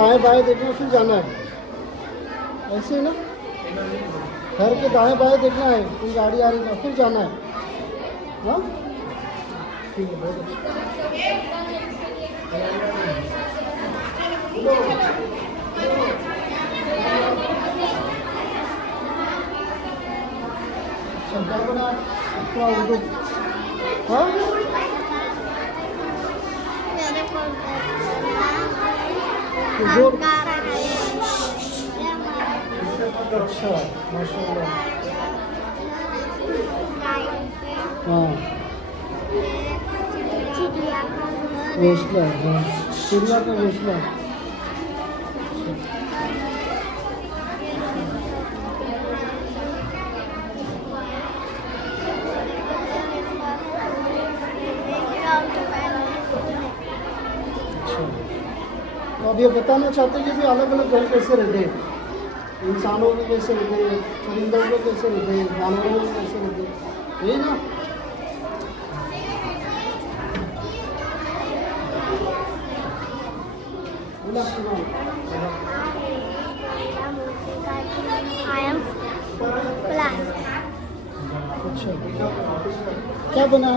दाएं बाएं देखना फिर जाना है, ऐसे ही ना। घर के दाएं बाएं देखना है, कोई गाड़ी आ रही है फिर जाना है। हाँ ठीक है, बहुत अच्छा। क्या बना थोड़ा उर्दू? हाँ जोर। अच्छा माशाल्लाह। हाँ घोंसला, हाँ चिड़िया का घोंसला। अच्छा, तो अब ये बताना चाहते हैं कि भी अलग अलग घर कैसे रहते हैं, इंसानों के कैसे रहते हैं, परिंदों के कैसे रहते हैं, जानवरों के कैसे रहते हैं, यही ना। बोला सुना। अच्छा क्या बना?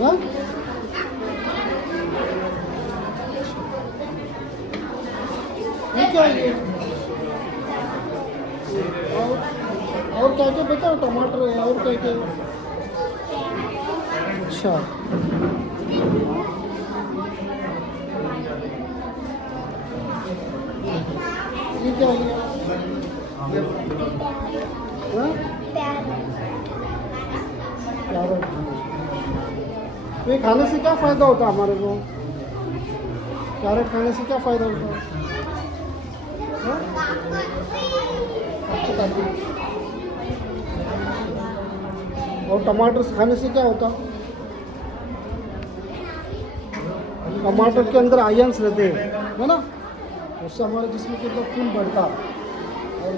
हाँ ये क्या है ये? और क्या क्या बेटा? टमाटर है और क्या क्या? अच्छा ये क्या है? हाँ कैरेट। तो ये खाने से क्या फ़ायदा होता है हमारे को? कैरेट खाने से क्या फ़ायदा होता है? हाँ? आपको बताती हूँ। और टमाटर खाने से क्या होता? टमाटर के अंदर आयन्स रहते हैं, है ना, उससे हमारे जिस्म के अंदर खून बढ़ता। और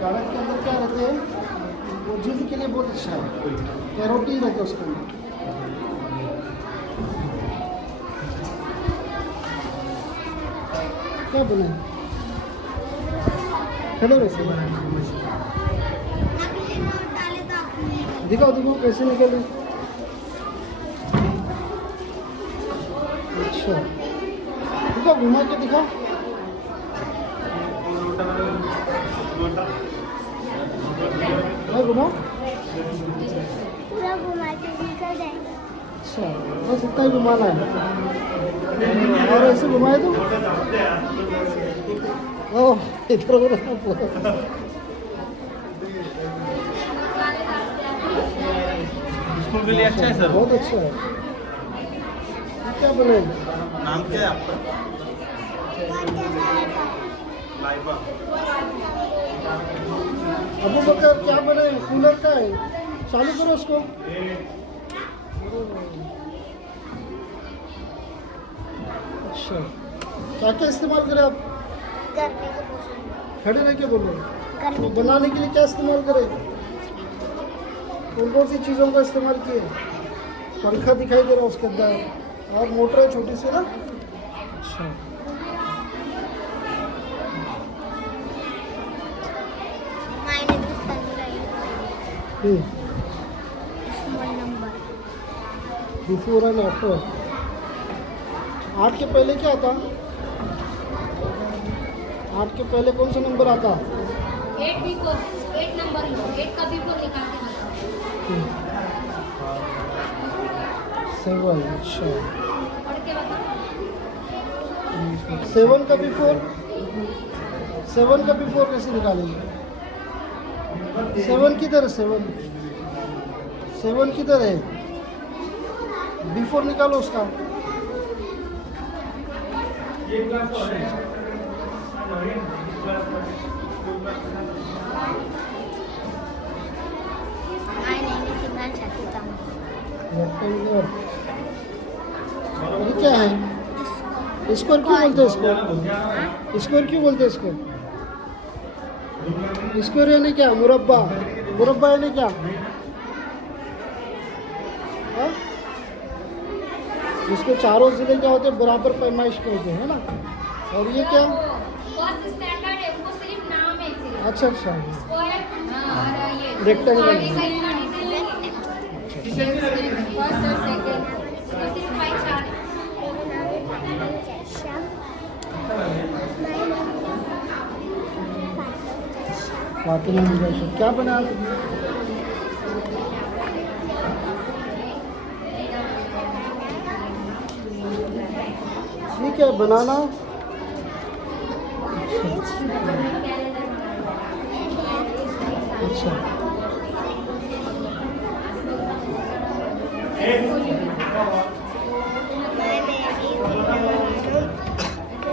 कैरेट के अंदर क्या रहते हैं, वो जिल्द के लिए बहुत अच्छा है, कैरोटीन रहते हैं उसके अंदर। क्या बनाए? खड़े वैसे दिखाओ दिखाओ कैसे निकले। अच्छा दिखाओ, घुमा के दिखाओ। घुमाओ पूरा घुमा के निकल जाएगा। अच्छा बस इतना ही घुमाना है, और ऐसे घुमाए तो ओह इधर उधर पूरा। स्कूल के लिए अच्छा है सर, बहुत अच्छा है। क्या बने? नाम क्या है आपका? लाइबा। अबू बकर क्या बने? कूलर का है, चालू करो उसको। अच्छा क्या क्या इस्तेमाल करें आप? करने को खड़े रह के बोलो। करने तो बनाने के लिए क्या इस्तेमाल करें? कौन कौन सी चीज़ों का इस्तेमाल किए? पंखा दिखाई दे रहा है उसके अंदर, और मोटर है छोटी सी ना। अच्छा मायने भी समझ रही small number before and after. 8 के पहले क्या आता? 8 के पहले कौन सा नंबर आता? 8 बिफोर, 8 नंबर लो, 8 का बिफोर निकाल के बताओ। 7। अच्छा पढ़ के बताओ। 7 का बिफोर, 7 का बिफोर कैसे निकालेंगे? 7 किधर है? 7 किधर है? बिफोर निकालो उसका। रेक्टेंगुलर ये क्या है? स्क्वायर क्यों बोलते हैं इसको? स्क्वायर क्यों बोलते हैं इसको? स्क्वायर यानी क्या? मुरब्बा। मुरब्बा यानी क्या? इसके चारों जिले क्या होते हैं? बराबर पैमाइश के होते हैं, है ना। और ये क्या? फर्स्ट स्टैंडर्ड है, वो सिर्फ नाम है सिर्फ। अच्छा अच्छा स्क्वायर और ये Rectangle. आगे का इतना डिटेल नहीं है। फर्स्ट और सेकंड तो सिर्फ पहचान है। फातिमा मुजस्सम क्या बना? ये क्या बनाना? अच्छा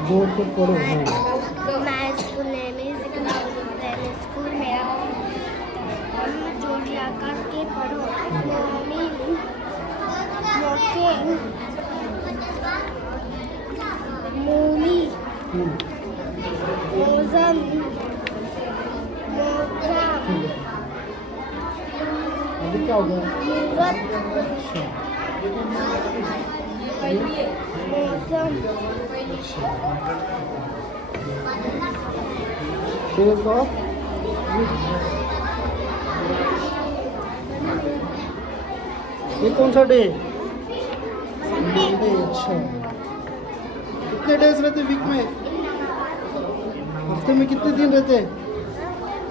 जोर को पढ़ो। मैं स्कूल में स्कूल में हम जोड़ लगा के पढ़ो। मोमी मोके मोमी मोजम मोजा अभी क्या हो गया? मूरत मौसम डेज ऑफ ये कौन सा डे? संडे। अच्छा कितने डेज रहते वीक में? हफ्ते में कितने दिन रहते?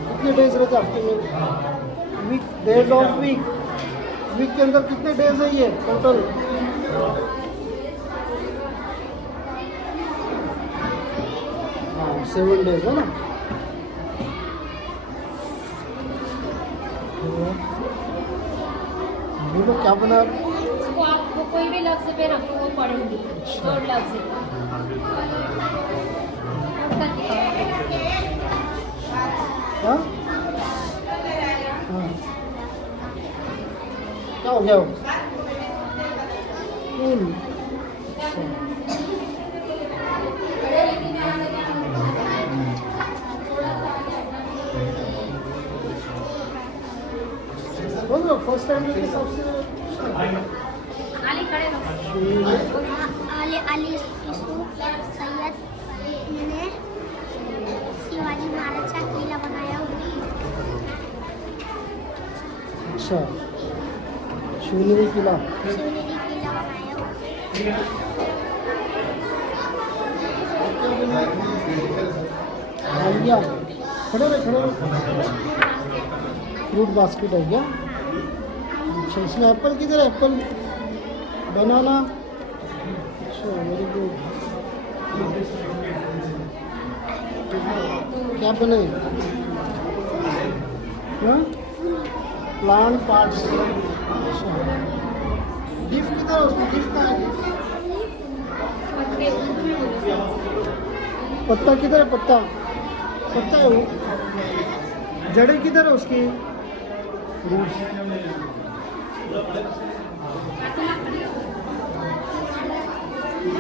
कितने डेज रहते हफ्ते में? Week days of week week के अंदर कितने डेज है ये टोटल? हाँ 7 डेज है ना। ये लोग क्या बना? इसको आपको कोई भी लफ्ज पे रखो वो पढ़ेंगे। दो लफ्ज हाँ हाँ क्या हो गया? फूल। बोलो फर्स्ट टाइम के सबसे आली खड़े रहो। अली अली यूसुफ सैयद ने शिवाजी महाराज का किला बनाया। अच्छा शिवनेरी किला। शिवनेरी किला बनाया। आलिया खड़े रहे। फ्रूट बास्केट है क्या? अच्छा इसमें एप्पल किधर है? Apple banana. अच्छा वेरी गुड। क्या बने? हाँ प्लांट पार्ट्स। अच्छा लीफ किधर है? उसमें लीफ कहाँ है? पत्ता किधर है? पत्ता पत्ता है वो। जड़ें किधर है उसकी?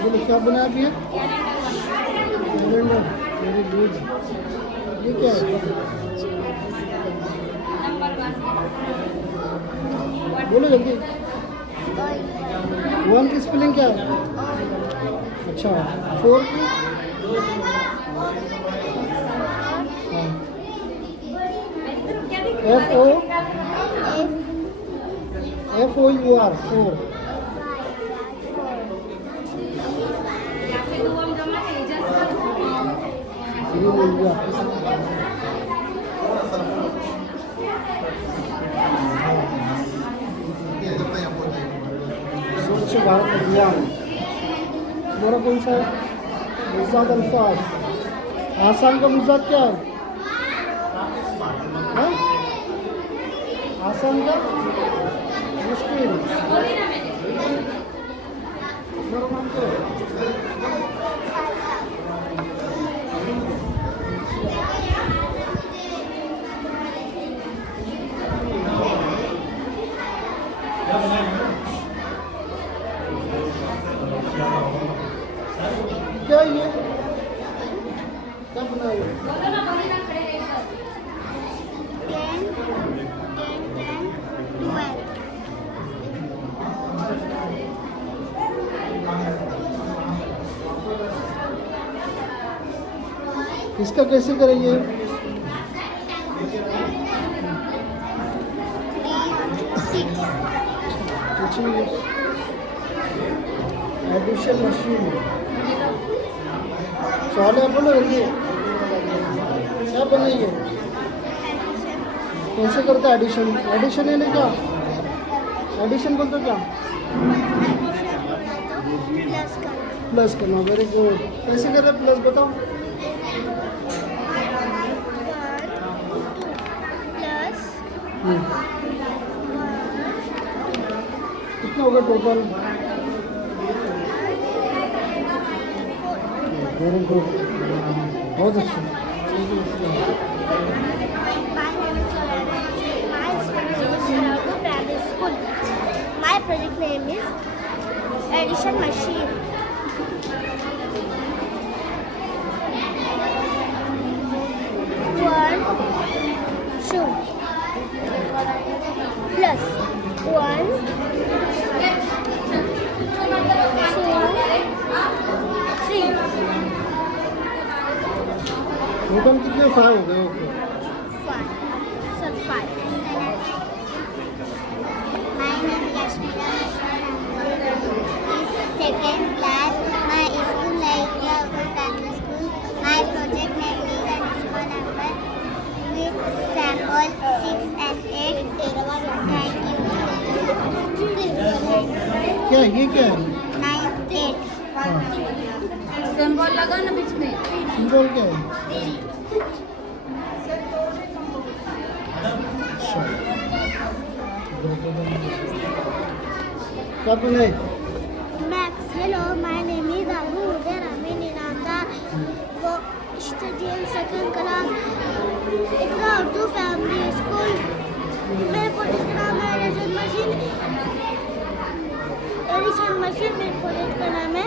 बोलो क्या बनाया अभी? Very good. ये क्या है? बोलो जल्दी। 1 की स्पेलिंग क्या है? अच्छा 4 की? FOUR 4। स्वच्छ भारत अभियान हमारा कौन सा है? मुजाद अल्फाज। आसान का मुजाद क्या है? हाँ? आसान का मुश्किल। मेरा नाम क्या है? क्या ये क्या बनाया? 10 12 10 इसका कैसे करेंगे? 6 एडिशन मशीन सॉल्व है, बोलो जल्दी क्या बनाइए? कैसे करते हैं एडिशन? एडिशन है ना क्या? एडिशन बोलते हो क्या? प्लस कर प्लस करना, वेरी गुड। कैसे कर रहे प्लस बताओ? 1 2 प्लस कितना होगा टोटल? वेरी गुड, बहुत अच्छा। My project name is addition machine. One, two, plus 1, 2, 3. Total कितने 5 हो गए? Okay. 5. My name is Yashmita. Second class. My school like primary school. My project name is underscore number with sample 6 and 8. Thank you. क्या है? ये क्या है? 9, 8. Symbol लगा ना बीच में। सिंबल क्या है? अच्छा। क्या बने? Max, hello, my name is Abu Udair Amin Inamda. Studying second class. इतना उर्दू प्राइमरी स्कूल। मेरे प्रोजेक्ट का नाम है एडिशन मशीन। एडिशन मशीन मेरे प्रोजेक्ट का नाम है।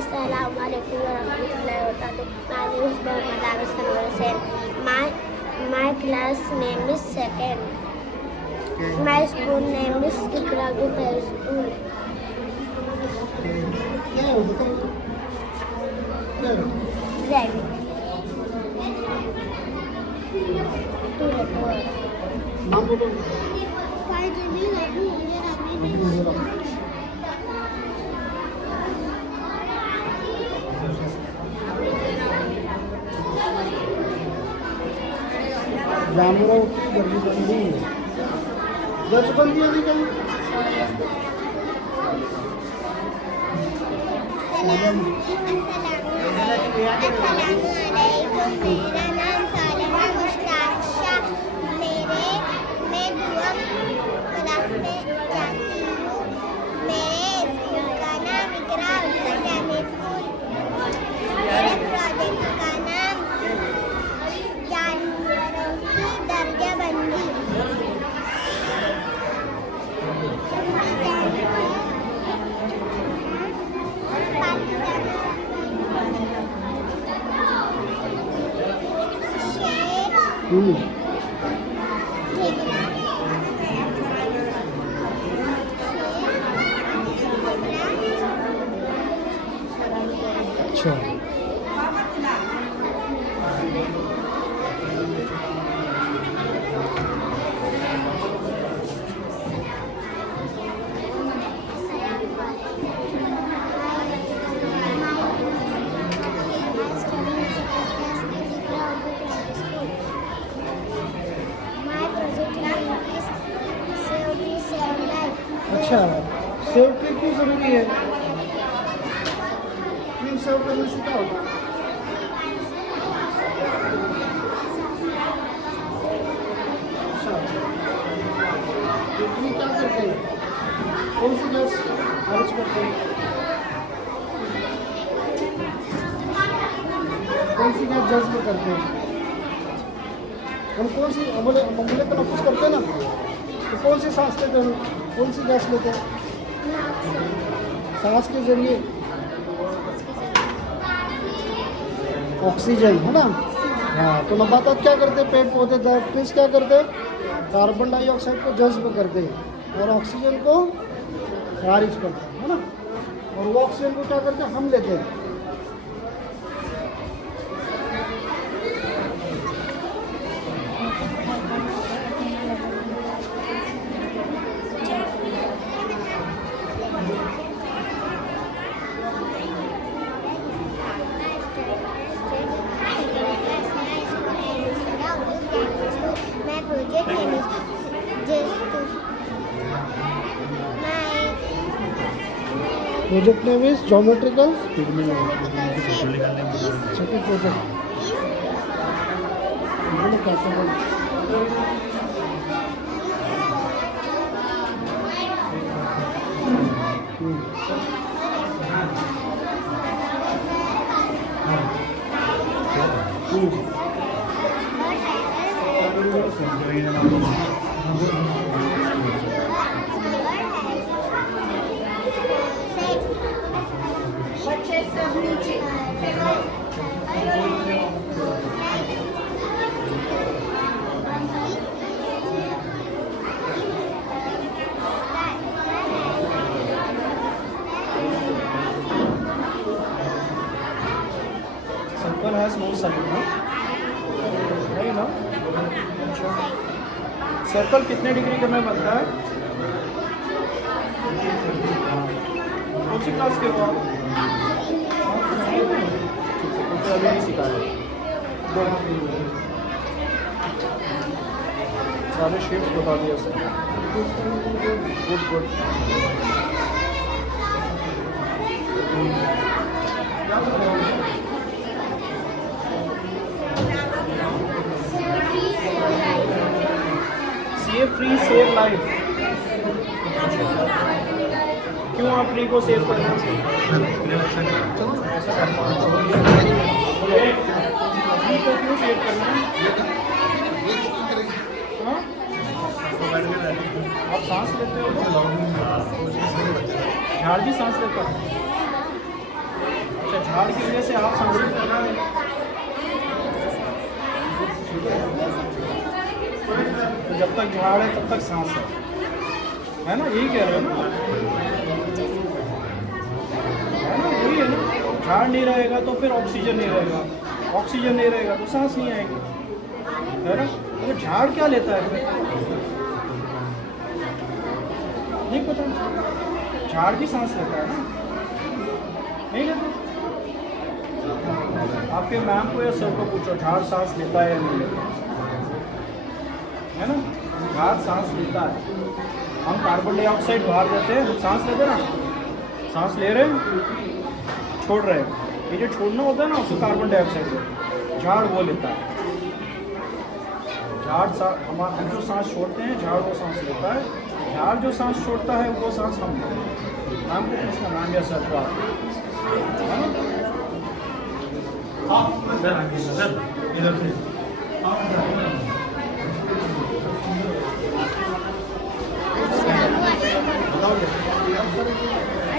Assalamualaikum warahmatullahi wabarakatuh. My name is Muhammad Anas Anwar Hussain. My class name is second. My school name is Iqra Group High School. क्या है बताओ? क्या है? Red. Two letter. नाम बोलो। My name is Abu Udair Amin. जानवरों की गर्जीबंदी है नहीं कहीं? अस्सलामुअलैकुम, मेरा नाम सालिहा मुश्ताक शाह। मैं दुआ क्लास में जाती हूँ। मेरे स्कूल का नाम इकरा इस्लामिक स्कूल। मेरे प्रोजेक्ट का नाम जानवरों की दर्जाबंदी। अच्छा। अच्छा, सेव की क्यों जरूरी है? क्यों सेव करने से क्या होता है? अच्छा, तो तुम क्या करते हैं? कौन सी गैस खारिज करते हैं? कौन सी गैस जज्ब करते हैं? हम कौन सी अमले तनफ्फुस करते हैं ना, तो कौन सी सांस लेते हैं? कौन सी गैस लेते हैं? सांस के जरिए ऑक्सीजन, है ना? हाँ, तो नबातात क्या करते हैं? पेड़ पौधे फिश क्या करते हैं? कार्बन डाइऑक्साइड को जज्ब करते हैं। और ऑक्सीजन को खारिज करता है ना। और वो ऑक्सीजन को क्या करते हैं, हम लेते हैं। My project name is project name is geometrical shape second project क्या बच्चे सब नीचे सर्कल हैज नो साइड ना, नहीं ना। अच्छा, सर्कल कितने डिग्री का में बनता है? कौन सी क्लास के हो आप? मुझे अभी नहीं सिखाया। सारे शेप्स बता दिए sir. Good good. Save tree save life. क्यों आप ट्री को सेव करना चाहिए? चलो ऐसा करना है। ट्री को क्यों सेव करना है? हाँ? आप सांस लेते हो? झाड़ भी सांस लेता है। अच्छा, झाड़ की वजह से आप सांस लेते हैं। तो जब तक झाड़ है तब तक सांस है ना? यही कह रहे हो ना? है ना, यही है ना। झाड़ नहीं रहेगा तो फिर ऑक्सीजन नहीं रहेगा, ऑक्सीजन नहीं रहेगा तो सांस नहीं आएगी, है ना। तो झाड़ क्या लेता है फिर? नहीं पता। झाड़ भी सांस लेता है ना? नहीं लेता। आपके मैम को या सर को पूछो, झाड़ सांस लेता है या नहीं लेता, है ना। झाड़ सांस लेता है। हम कार्बन डाइऑक्साइड बाहर देते हैं, सांस लेते हैं ना। सांस ले रहे हैं, छोड़ रहे हैं। ये जो छोड़ना होता है ना उसको कार्बन डाइऑक्साइड, झाड़ वो लेता है। झाड़ हम जो सांस छोड़ते हैं, झाड़ वो सांस लेता है। झाड़ जो सांस छोड़ता है वो सांस हम लेते हैं। मैम को पूछना, मैम या सर को आप, है ना। सर इधर से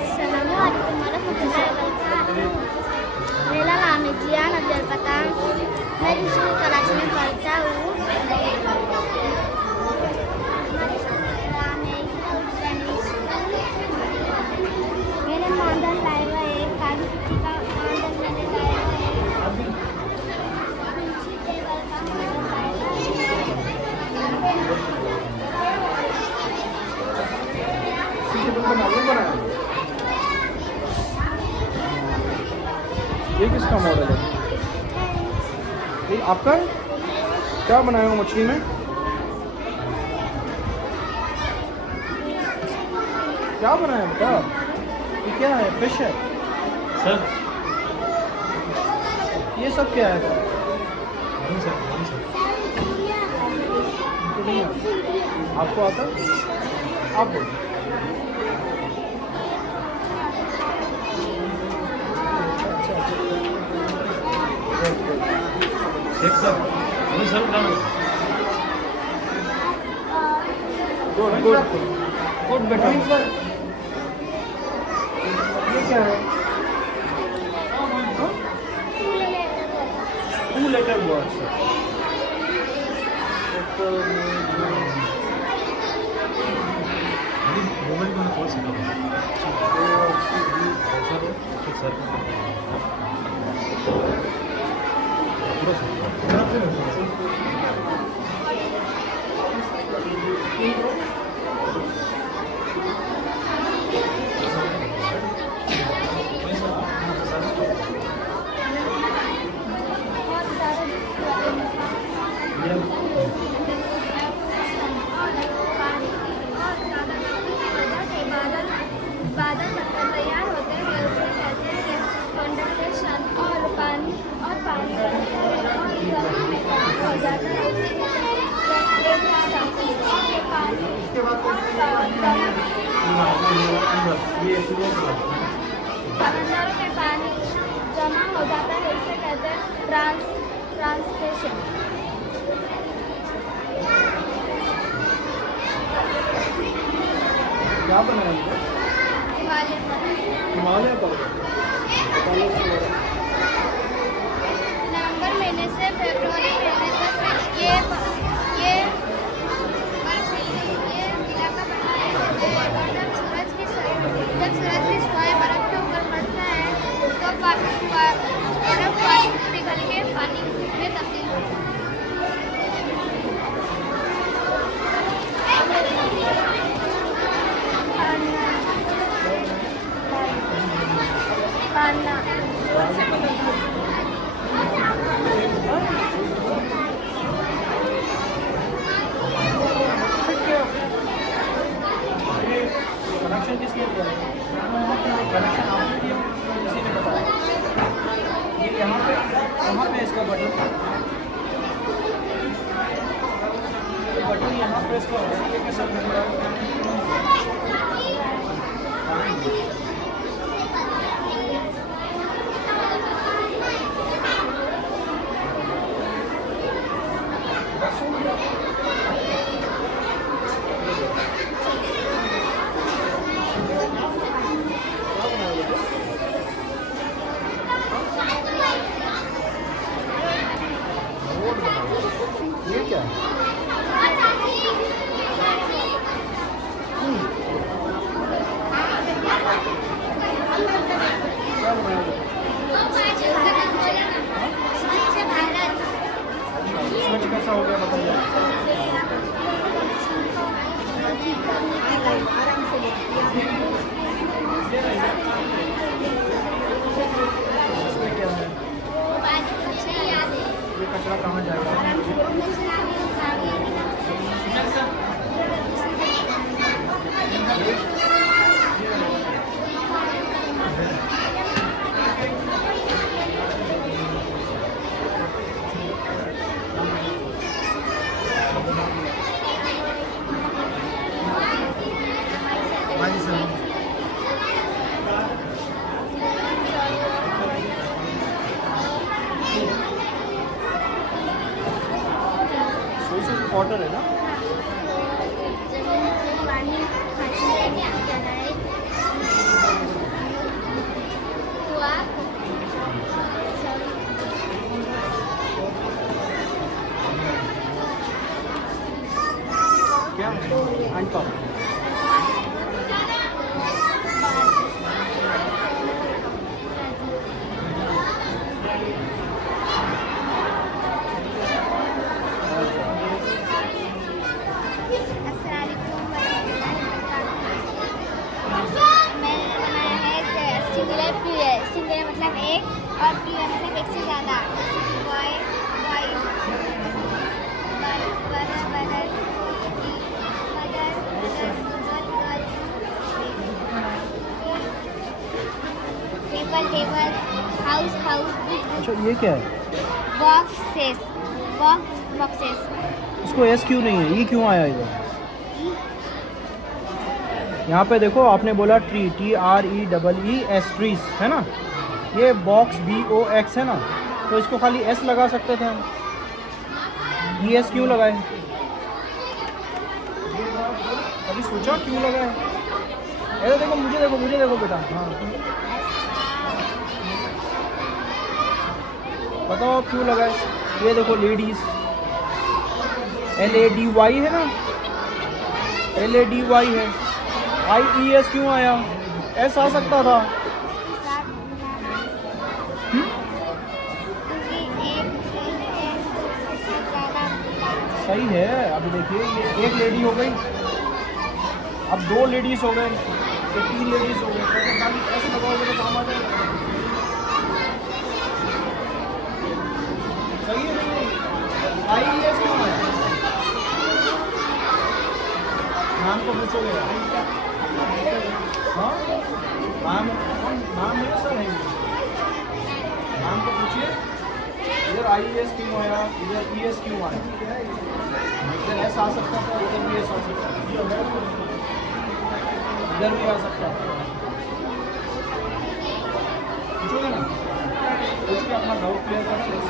Assalamualaikum warahmatullahi wabarakatuh. मेरा नाम है जियान अब्दुल फताह। मैं दूसरी क्लास में पढ़ता हूँ। मैंने मांडन लाया है, काली मिट्टी का मांडन मैंने लाया है। ये किसका मॉडल है? ये आपका है? क्या बनाया हो मछली में? क्या बनाया बेटा? ये क्या है? फिश है सर। ये सब क्या है? सर आपको आता है? आप बोलो। एक सर अभी सर गुड गुड गुड बेटा। ये क्या है? Two letter words. बड़ी को थोड़ा सा सर बादल बनकर तैयार होते हैं उसे कहते हैं कंडेंसेशन। और पानी जब जमीन में जमा हो जाता है उसे कहते हैं कंडेंसेशन। और ये पानी समंदरों में पानी जमा हो जाता है उसे कहते हैं ट्रांसपिरेशन। क्या बनाया हिमालय पर्वत। नवंबर महीने से फरवरी महीने तक ये इलाका बनता है। और जब सूरज की छाया बर्फ के ऊपर पड़ता है तो बर्फ पिघल के पानी में तब्दील होता है। कनेक्शन किसने दिया? कनेक्शन आपने दिया, किसी ने बताया? ये कहाँ पे इसका बटन? बटन यहाँ प्रेस करो, ये कैसे बटन? ये क्या है? स्वच्छ कैसा हो गया बताइए? इसमें क्या है? ये कचरा कहाँ जाएगा? वाटर है ना? क्या हैंडपंप? सिंगुलर मतलब एक और प्लूरल मतलब एक से ज़्यादा। Boy table house. अच्छा ये क्या है? बॉक्सेस। इसको एस क्यों नहीं है? ये क्यों आया इधर? यहाँ पे देखो आपने बोला ट्री, TREES ट्रीज है ना? ये बॉक्स BOX है ना? तो इसको खाली S लगा सकते थे हम। ES क्यों लगाए? अभी सोचा क्यों लगाए? ऐसे देखो मुझे देखो बेटा। हाँ बताओ आप क्यों लगाए? ये देखो लेडीज, LADY है ना? LADY है। IES क्यों आया? एस आ सकता था। सही है। अभी देखिए ये एक लेडी हो गई, अब 2 लेडीज हो गए, ये 3 लेडीज हो गए, तो खाली एस लगाओगे तो काम आ जाएगा। सही है। IES क्यों आया? नाम तो पूछोगे। हाँ नाम मेरे सर है, नाम तो पूछिए। इधर IES क्यों आया, इधर ES क्यों आया? इधर एस आ सकता था, इधर भी एस आ सकता था, इधर भी आ सकता था। पूछोगे ना, पूछ के अपना डाउट क्लियर कर सकते।